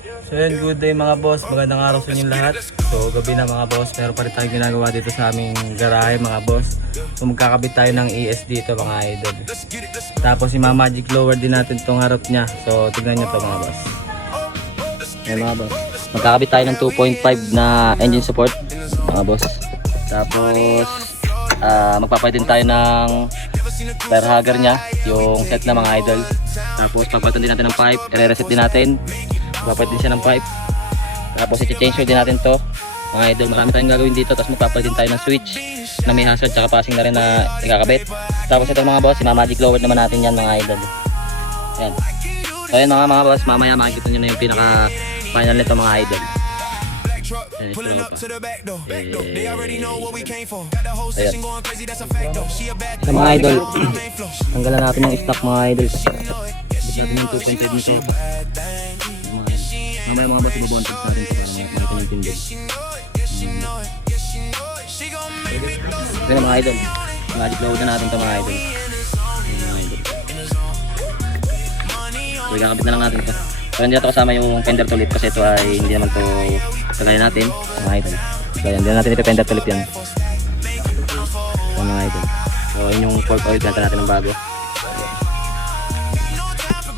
So yun, good day mga boss, magandang araw sa inyong lahat. So gabi na mga boss, meron pa rin tayong ginagawa dito sa aming garahe mga boss. So magkakabit tayo ng ES dito mga idol. Tapos yung mga magic lower din natin itong harap niya. So tignan nyo to mga boss. Ayan mga boss, magkakabit tayo ng 2.5 na engine support mga boss. Tapos magpapalit din tayo ng tire hugger niya, yung set na mga idol. Tapos pagpalitan din natin ng pipe, i-reset din natin. Magpapalit din siya ng pipe. Tapos i-change oil din natin to mga idol. Marami tayong gagawin dito. Tapos magpapalit din tayo ng switch na may hazard tsaka passing na rin na ikakabit. Tapos ito mga boss, magic lower naman natin yan mga idol. Ayan. So ayan mga boss, mamaya makikita nyo na yung pinaka final nito mga idol. Ayan, ayan. So mga idol, tanggalan natin yung stock mga idol. Bit natin yung 2.5 nito. Mamaya mga boss, ibabonted natin ito para makikita yung tindin. Ito na mga idol, magic load na natin ito mga idol. So ikakabit na lang natin ito. So hindi natin kasama yung fender tulip kasi ito ay hindi naman ito kagaya natin mga idol. So yan, hindi natin ito fender tulip yan. So mga idol, so yun yung fork oil, ganta natin ng bago.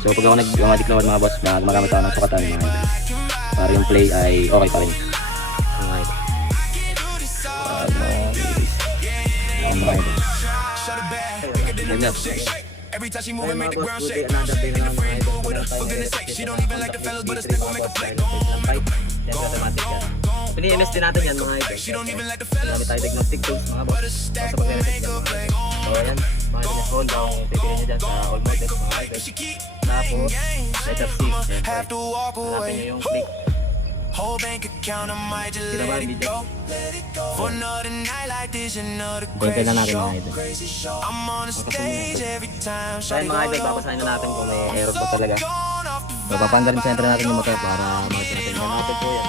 So pag ako nag-magic load mga boss, magamit ako ng sukatan mga idol para yung play ay okay pa rin mga idol. Mga idol, every time she moving, make the ground shake. She make the frame go with her. For goodness sake, she don't even like the fellas, but her step will make a play. Pini-MS din natin yan mga idol. She don't even like the fellas. Gamit tayo diagnostic tools mga boss. Basta pag-reset yan mga idol. So ayan, mga idol, hold down. Pipili nyo dyan sa all model mga idol. Tapos, letter C. Hanapin nyo yung click. Whole bank account, I might just let it go. For another night like this, another crazy show. I'm on the stage every time. Kaya mga idol, babasahin na natin kung may error pa talaga. So papanda rin center natin yung motor para makita natin. Hanapin po yan.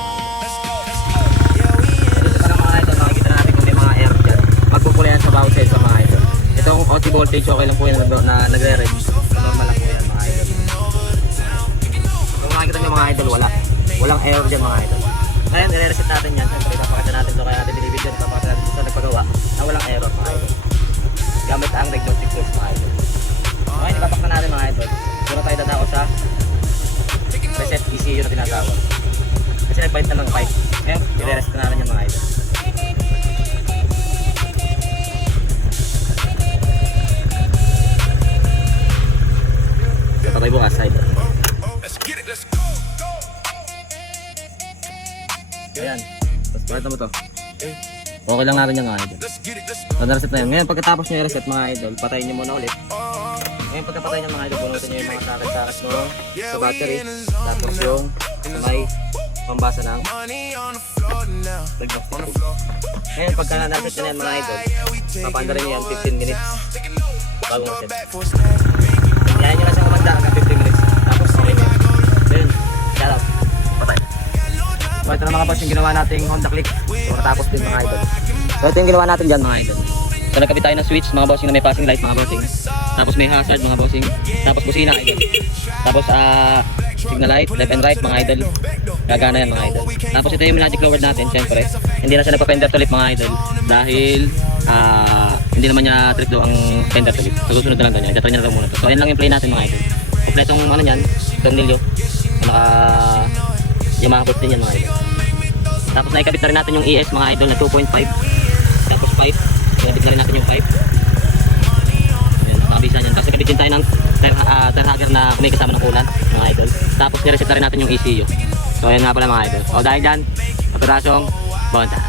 Dito pa lang mga idol, makikita natin kung may mga error dyan. Magpupula yan sa bawat side sa mga idol. Itong OT voltage, okay lang po yan na nagre-read. Normal lang po yan mga idol. Kung makikita nyo mga idol, walang error dyan mga idol. Ngayon, i-reset natin yan. Siyempre, papakita natin ito kaya natin binibidyo. Papakita natin ito sa nagpagawa na walang error mga idol. Gamit ang diagnostic tools mga idol. Ngayon, ipapak na natin mga idol. Puro tayo dadako sa reset ECU na tinatawag. Kasi nagpalit na ng pipe. Ngayon, i-reset na natin yung mga idol. Ito tayo bukas idol. Ayan, tapos pakita mo to. Okay lang natin yung mga idol. So na-reset na yun. Ngayon pagkatapos nyo i-reset mga idol, patayin nyo muna ulit. Ngayon pagkapatayin nyo mga idol, punutin nyo yung mga sakit-sakit mo sa battery. Tapos yung may pambasa ng diagnostic. Ngayon pagka na-reset nyo yan mga idol, papanda rin nyo yan 15 minutes bago ma-set. Yayan nyo na siyang kumanda hanggang 15 minutes. Tapos okay nyo. So yun, shout out. Patay. So ito na mga boss yung ginawa nating Honda Click. So natapos din mga idol. So ito yung ginawa natin dyan mga idol. So nagkabit tayo ng switch mga bossing na may passing light mga bossing. Tapos may hazard mga bossing. Tapos busina idol. Tapos signal light, left and right mga idol. Gagana yan mga idol. Tapos ito yung magic lower natin syempre. Hindi na siya nagpa-fender tulip mga idol. Dahil hindi naman niya trip daw ang fender tulip. So susunod na lang daw niya. Itatry niya na daw muna to. So ayan lang yung play natin mga idol. Kompletong ano yan, tornilyo. Naka Yamaha bolt din yan mga idol. Tapos naikabit na rin natin yung ES mga idol na 2.5. Tapos pipe, nakabit na rin natin yung pipe. Ayan, nakabisa niyan. Tapos nakabit din tayo ng tire hugger na may kasama ng kulan mga idol. Tapos nireset na rin natin yung ECU. So ayan nga pala mga idol. O dahil dyan, kapirasong bondage.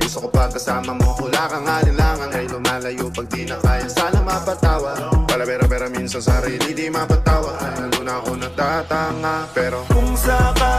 Gusto ko pa kasama mo, wala kang alinlangan. Ay lumalayo pag di na kaya, sana mapatawa. Wala pera minsan sarili di mapatawa. Lalo na ako natatanga, pero kung saka